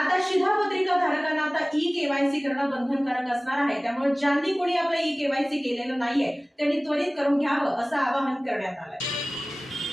आता शिधापत्रिका धारकांना आता ई-केवायसी करणं बंधनकारक असणार आहे. त्यामुळे ज्यांनी कोणी आपलं ई-केवायसी केलेलं नाहीये त्यांनी त्वरित करून घ्यावं असं आवाहन करण्यात आलंय.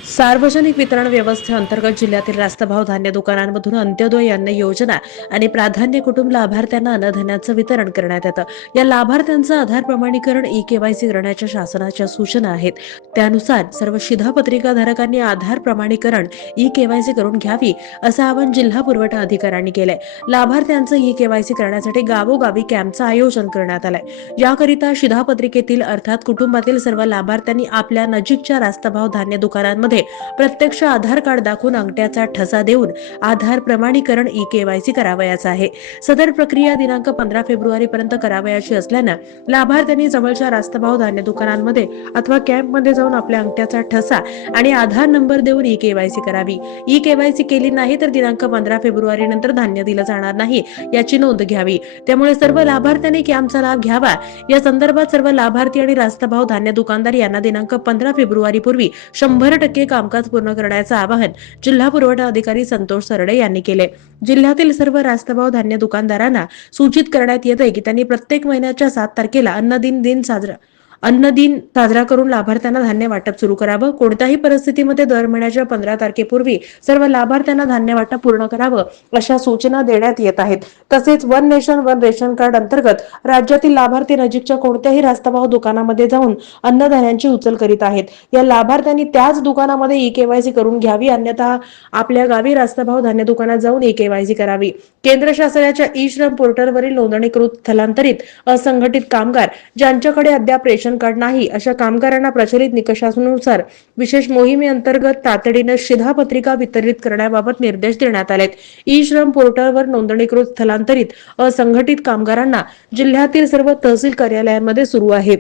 सार्वजनिक वितरण व्यवस्थेअंतर्गत जिल्ह्यातील रास्तभाव धान्य दुकानांमधून अंत्योदय अन्न योजना आणि प्राधान्य कुटुंब लाभार्थ्यांना अन्नधान्याचं वितरण करण्यात येतं. या लाभार्थ्यांचं आधार प्रमाणीकरण ई-केवायसी करण्याच्या शासनाच्या सूचना आहेत. त्यानुसार सर्व शिधापत्रिका धारकांनी आधार प्रमाणीकरण ई-केवायसी करून घ्यावी असं आवाहन जिल्हा पुरवठा अधिकाऱ्यांनी केलंय. लाभार्थ्यांचं ई-केवायसी करण्यासाठी गावोगावी कॅम्पचं आयोजन करण्यात आलंय. याकरिता शिधापत्रिकेतील अर्थात कुटुंबातील सर्व लाभार्थ्यांनी आपल्या नजीकच्या रास्तभाव धान्य दुकानांमध्ये प्रत्यक्ष आधार कार्ड दाखवून अंगठ्याचा ठसा देऊन आधार प्रमाणीकरण ई-केवायसी करावयाचं आहे. सदर प्रक्रिया दिनांक 15 फेब्रुवारी पर्यंत करावयाची असल्यानं लाभार्थ्यांनी जवळच्या रास्तभाव धान्य दुकानांमध्ये अथवा कॅम्पमध्ये जाऊन आपल्या अंगठ्याचा ठसा आणि आधार नंबर देऊन ई-केवायसी करावी. ई-केवायसी केली नाही तर दिनांक 15 फेब्रुवारी नंतर धान्य दिलं जाणार नाही याची नोंद घ्यावी. त्यामुळे सर्व लाभार्थ्यांनी कॅम्पचा लाभ घ्यावा. या संदर्भात सर्व लाभार्थी आणि रास्तभाव धान्य दुकानदार यांना दिनांक 15 फेब्रुवारी पूर्वी 100% कामकाज पूर्ण करण्याचं आवाहन जिल्हा पुरवठा अधिकारी संतोष सरडे यांनी केले. जिल्ह्यातील सर्व रास्तभाव धान्य दुकानदारांना सूचित करण्यात येते की त्यांनी प्रत्येक महिन्याच्या 7 तारखेला अन्न दिन साजरा करून लाभार्थ्यांना धान्य वाटप सुरू करावं. कोणत्याही परिस्थितीमध्ये दर महिन्याच्या 15 तारखेपूर्वी सर्व लाभार्थ्यांना धान्य वाटप पूर्ण करावं अशा सूचना देण्यात येत आहेत. तसेच one nation one ration card अंतर्गत राज्यातील लाभार्थी नजीकच्या कोणत्याही रास्तभाव दुकानामध्ये जाऊन अन्नधान्यांची उचल करीत आहेत. या लाभार्थ्यांनी त्याच दुकानामध्ये ई-केवायसी करून घ्यावी, अन्यथा आपल्या गावी रास्तभाव धान्य दुकानात जाऊन ई-केवायसी करावी. केंद्र शासनाच्या ई-श्रम पोर्टलवरील नोंदणीकृत स्थलांतरित असंघटित कामगार ज्यांच्याकडे अद्याप रेशन कार्ड नाही अशा कामगारांना प्रचलित निकषानुसार विशेष मोहिमेअंतर्गत तातडीनं शिधापत्रिका वितरित करण्याबाबत निर्देश देण्यात आलेत. ई-श्रम पोर्टलवर नोंदणीकृत स्थलांतरित असंघटित कामगारांना जिल्ह्यातील सर्व तहसील कार्यालयांमध्ये सुरू आहे.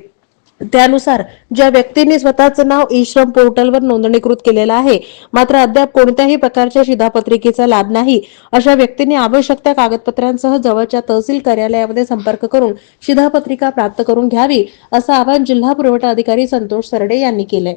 त्यानुसार ज्या व्यक्तींनी स्वतःचं नाव ई-श्रम पोर्टलवर नोंदणीकृत केलेलं आहे मात्र अद्याप कोणत्याही प्रकारच्या शिधापत्रिकेचा लाभ नाही अशा व्यक्तींनी आवश्यक त्या कागदपत्रांसह जवळच्या तहसील कार्यालयामध्ये संपर्क करून शिधापत्रिका प्राप्त करून घ्यावी असं आवाहन जिल्हा पुरवठा अधिकारी संतोष सरडे यांनी केलंय.